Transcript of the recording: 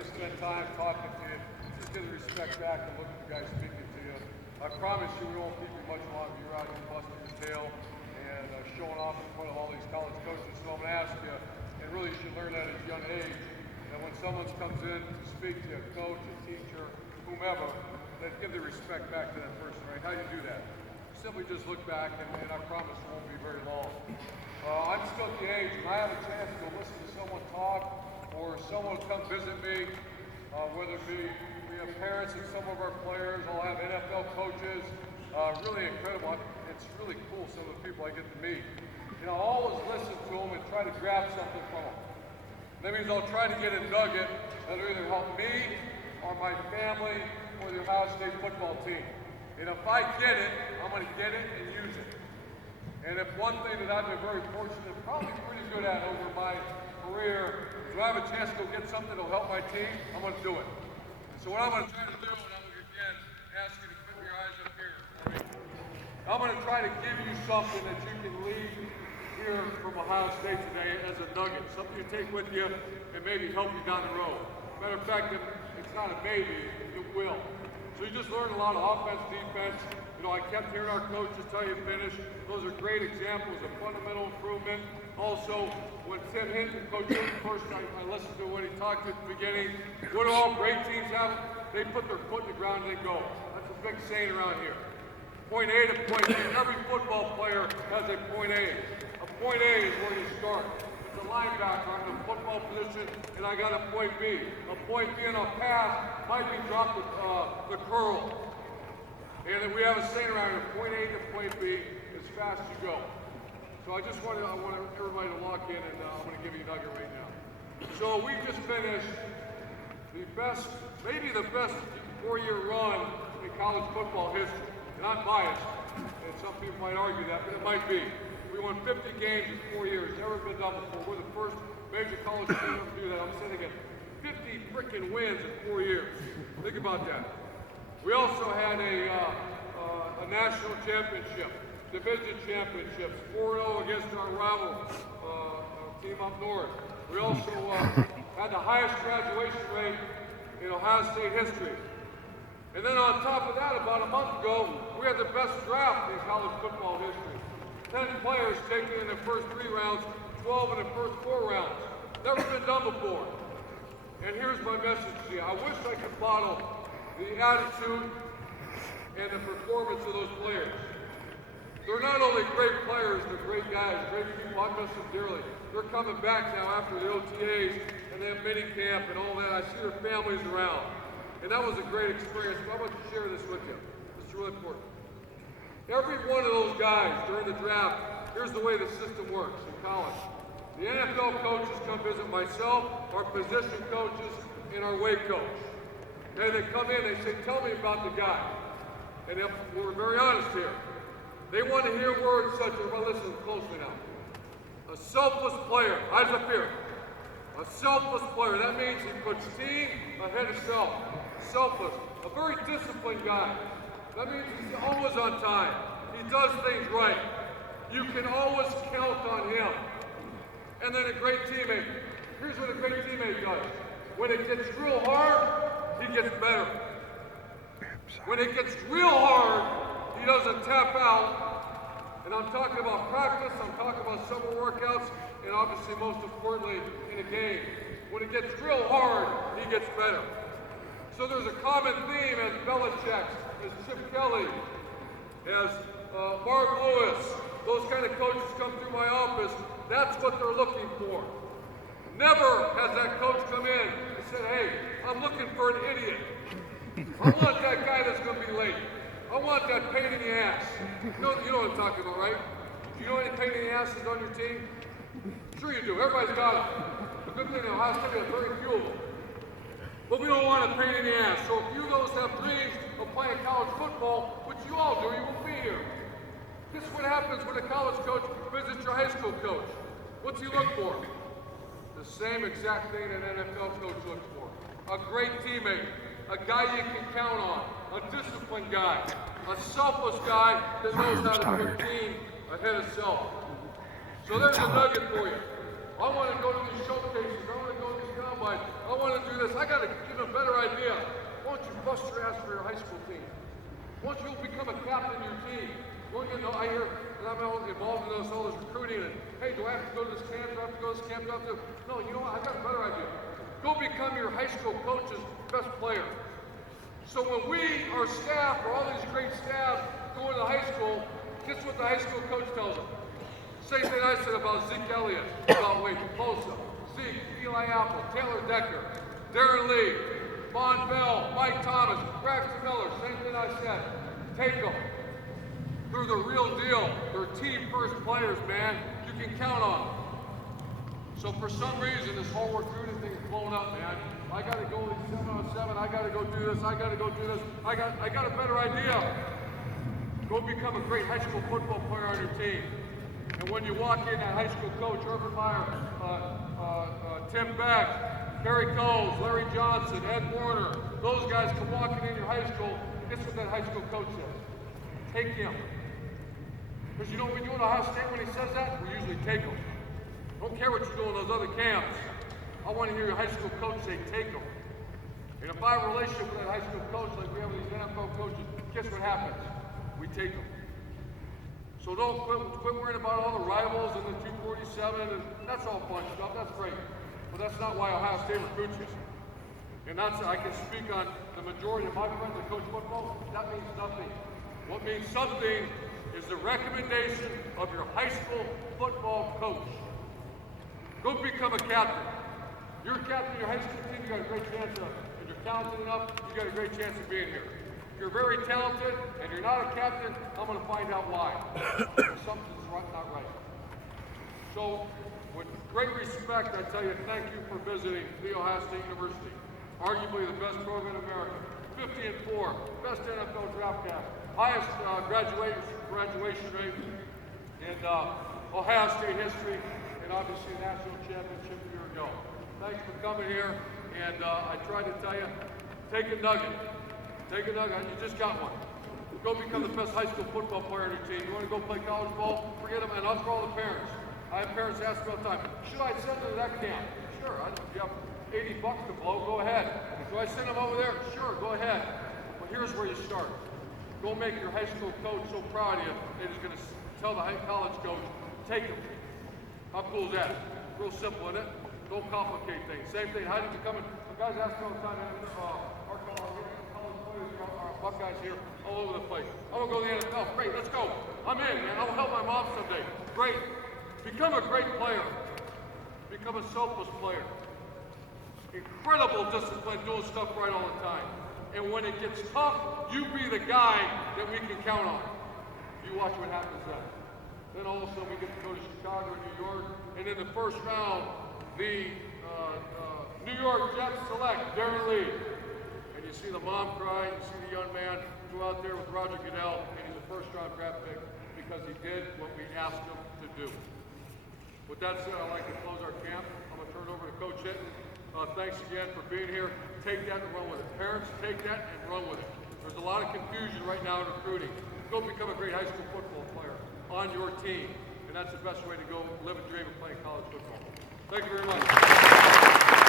to spend time talking to you. Just get the respect back and look at the guy speaking to you. I promise you we won't keep you much longer. You're out here busting your tail and showing off in front of all these college coaches. So I'm going to ask you, and really you should learn that at a young age, that when someone comes in to speak to you, a coach, a teacher, whomever, that give the respect back to that person, right? How do you do that? Simply just look back, and I promise it won't be very long. I'm still at the age, and I have a chance to listen to someone talk, or someone come visit me, whether it be we have parents and some of our players, I'll have NFL coaches, really incredible. It's really cool, some of the people I get to meet. You know, I'll always listen to them and try to grab something from them. That means I'll try to get a nugget that'll either help me, or my family, or the Ohio State football team. And if I get it, I'm going to get it and use it. And if one thing that I've been very fortunate, probably pretty good at over my career, is when I have a chance to go get something that'll help my team, I'm going to do it. So what I'm going to try to do, and I'm going to again ask you to put your eyes up here for me. I'm going to try to give you something that you can leave here from Ohio State today as a nugget, something you take with you and maybe help you down the road. Matter of fact, it's not a maybe, it will. So you just learn a lot of offense, defense. You know, I kept hearing our coaches tell you to finish. Those are great examples of fundamental improvement. Also, when Tim Hinton, Coach Hinton, first I listened to what he talked at the beginning. What do all great teams have? They put their foot in the ground and they go. That's a big saying around here. Point A to point B. Every football player has a point A. A point A is where you start. It's a linebacker, I'm in a football position, and I got a point B. A point B and a pass might be drop the curl. And then we have a saying around here, point A to point B, as fast as you go. So I want everybody to lock in, and I'm going to give you a nugget right now. So we just finished the best, maybe the best 4-year run in college football history. And I'm biased, and some people might argue that, but it might be. We won 50 games in 4 years, never been done before. We're the first major college team to do that. I'm sitting at 50 freaking wins in 4 years. Think about that. We also had a national championship, division championships, 4-0 against our rival team up north. We also had the highest graduation rate in Ohio State history. And then on top of that, about a month ago, we had the best draft in college football history. 10 players taken in the first 3 rounds, 12 in the first 4 rounds. Never been done before. And here's my message to you. I wish I could model the attitude and the performance of those players. They're not only great players, they're great guys, great people. I miss them dearly. They're coming back now after the OTAs and then mini camp and all that. I see their families around. And that was a great experience. But I want to share this with you. It's really important. Every one of those guys during the draft, here's the way the system works in college. The NFL coaches come visit myself, our position coaches, and our weight coach. Okay, they come in, they say, tell me about the guy. And we're very honest here. They want to hear words such as, well, listen closely now. A selfless player, eyes up here. A selfless player, that means he puts team ahead of self. Selfless, a very disciplined guy. That means he's always on time. He does things right. You can always count on him. And then a great teammate. Here's what a great teammate does. When it gets real hard, he gets better. When it gets real hard, he doesn't tap out. And I'm talking about practice, I'm talking about summer workouts, and obviously most importantly, in a game. When it gets real hard, he gets better. So there's a common theme as Belichick, as Chip Kelly, as Mark Lewis, those kind of coaches come through my office. That's what they're looking for. Never has that coach come in and said, hey, I'm looking for an idiot. I want that guy that's going to be late. I want that pain in the ass. You know what I'm talking about, right? Do you know any pain in the asses on your team? Sure you do. Everybody's got them. The good thing in Ohio State has very few of them. But we don't want a pain in the ass. So if you those have dreams of playing college football, which you all do, you won't be here. This is what happens when a college coach visits your high school coach. What's he look for? The same exact thing an NFL coach looks for. A great teammate, a guy you can count on, a disciplined guy, a selfless guy that knows how to put team ahead of self. So there's a nugget for you. I want to go to these showcases. I want to go to these combines. I want to do this. I got to captain your team. We're going to, I hear, and I'm involved in all this recruiting, and hey, do I have to go to this camp? Do I have to go to this camp? Do I have to? No, you know what? I've got a better idea. Go become your high school coach's best player. So when we, our staff, or all these great staff, go into high school, guess what the high school coach tells them? Same thing I said about Zeke Elliott, about Wade Posa, Zeke, Eli Apple, Taylor Decker, Darren Lee, Von Bell, Mike Thomas, Braxton Miller, same thing I said. Take them. They're the real deal. They're team first players, man. You can count on them. So for some reason, this whole recruiting thing is blowing up, man. I got to go 7-on-7. I got to go do this. I got to go do this. I got a better idea. Go become a great high school football player on your team. And when you walk in, that high school coach, Urban Meyer, Tim Beck, Kerry Coles, Larry Johnson, Ed Warner, those guys come walking in your high school. Guess what that high school coach says? Take him. Because you know what we do at Ohio State when he says that? We usually take him. Don't care what you do in those other camps. I want to hear your high school coach say, take them. And if I have a relationship with that high school coach like we have with these NFL coaches, guess what happens? We take them. So don't quit worrying about all the rivals and the 247, and that's all fun stuff. That's great. But that's not why Ohio State recruits you. And that's, I can speak on the majority of my friends that coach football. That means nothing. What means something is the recommendation of your high school football coach. Go become a captain. You're a captain of your high school team, you got a great chance of, and you're talented enough, you got a great chance of being here. If you're very talented and you're not a captain, I'm going to find out why. Something's not right. So, with great respect, I tell you thank you for visiting The Ohio State University. Arguably the best program in America. 50-4, best NFL draft class, highest graduation rate in Ohio State history, and obviously a national championship a year ago. Thanks for coming here, and I tried to tell you, take a nugget. Take a nugget, you just got one. Go become the best high school football player on your team. You want to go play college ball? Forget them, and I'll call the parents. I have parents ask me all the time, should I send them to that camp? Sure, if you have $80 to blow, go ahead. Do I send them over there? Sure, go ahead. But here's where you start. Go make your high school coach so proud of you that he's going to tell the college coach, take them. How cool is that? Real simple, isn't it? Don't complicate things. Same thing, how do you become the guys ask me all the time, our college players, our Buckeyes here, all over the place. I want to go to the NFL. Great, let's go. I'm in, man. I'll help my mom someday. Great. Become a great player. Become a selfless player. Incredible discipline, doing stuff right all the time. And when it gets tough, you be the guy that we can count on. You watch what happens then. Then all of a sudden we get to go to Chicago and New York, and in the first round, the New York Jets select Darren Lee. And you see the mom cry, you see the young man go out there with Roger Goodell, and he's a first-round draft pick because he did what we asked him to do. With that said, I'd like to close our camp. I'm going to turn it over to Coach Hinton. Thanks again for being here. Take that and run with it. Parents, take that and run with it. There's a lot of confusion right now in recruiting. Go become a great high school football player on your team. And that's the best way to go live a dream of playing college football. Thank you very much.